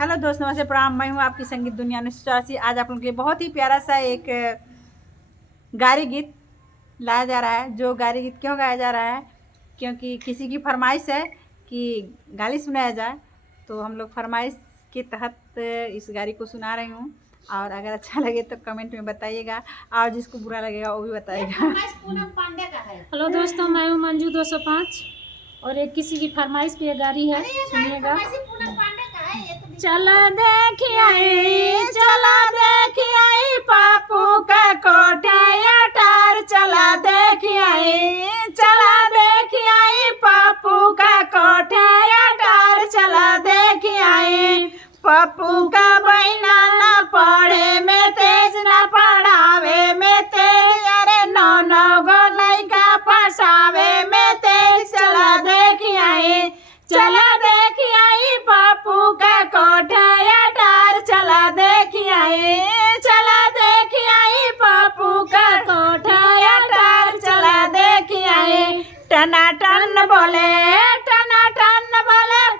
Hello दोस्त, नमस्ते, प्रणाम। मैं हूँ आपकी संगीत दुनिया 1984। आज आप लोगों के लिए बहुत ही प्यारा सा एक गारी गीत लाया जा रहा है। जो गारी गीत क्यों गाया जा रहा है, क्योंकि किसी की फरमाइश है कि गाली सुनाया जाए, तो हम लोग फरमाइश के तहत इस गारी को सुना रही हूँ। और अगर अच्छा लगे तो कमेंट में बताइएगा, और जिसको बुरा लगेगा वो भी बताइएगा। हेलो दोस्तों, मैं हूँ मंजू 205 और एक किसी की फरमाइश पे गारी है, सुनिएगा। चला देखिए पापू का कोठिया टार, चला देखिए पापू का कोठिया टार, चला देखिए पप्पू का बहिना न पढ़े में तेज, न पढ़ावे में तेज, अरे नौ गो लइका फसावे में तेज। चला देखिए पप्पू का कोठिया टार, चला देखिए पप्पू का कोठिया टार, चला देखिए। टनाटन बोले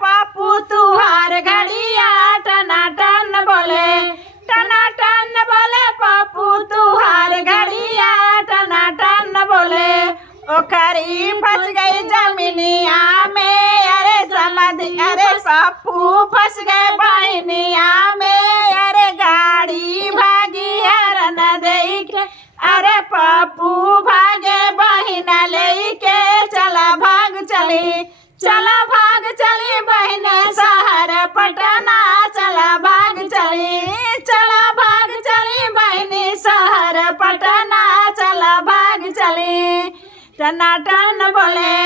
पप्पू तुहार घड़िया, टनाटन बोले पप्पू तुहार घड़िया, टनाटन बोले। ओखरी फंस गई जमीनिया में, अरे समझ, अरे पप्पू फंस गए बहनिया में, अरे गाड़ी भागी हरन दे के, अरे पप्पू भागे बहिना ले के। चला भाग चली बहने शहर पटना, चला भाग चली बहनी शहर पटना, चला भाग चली। टनाटन बोले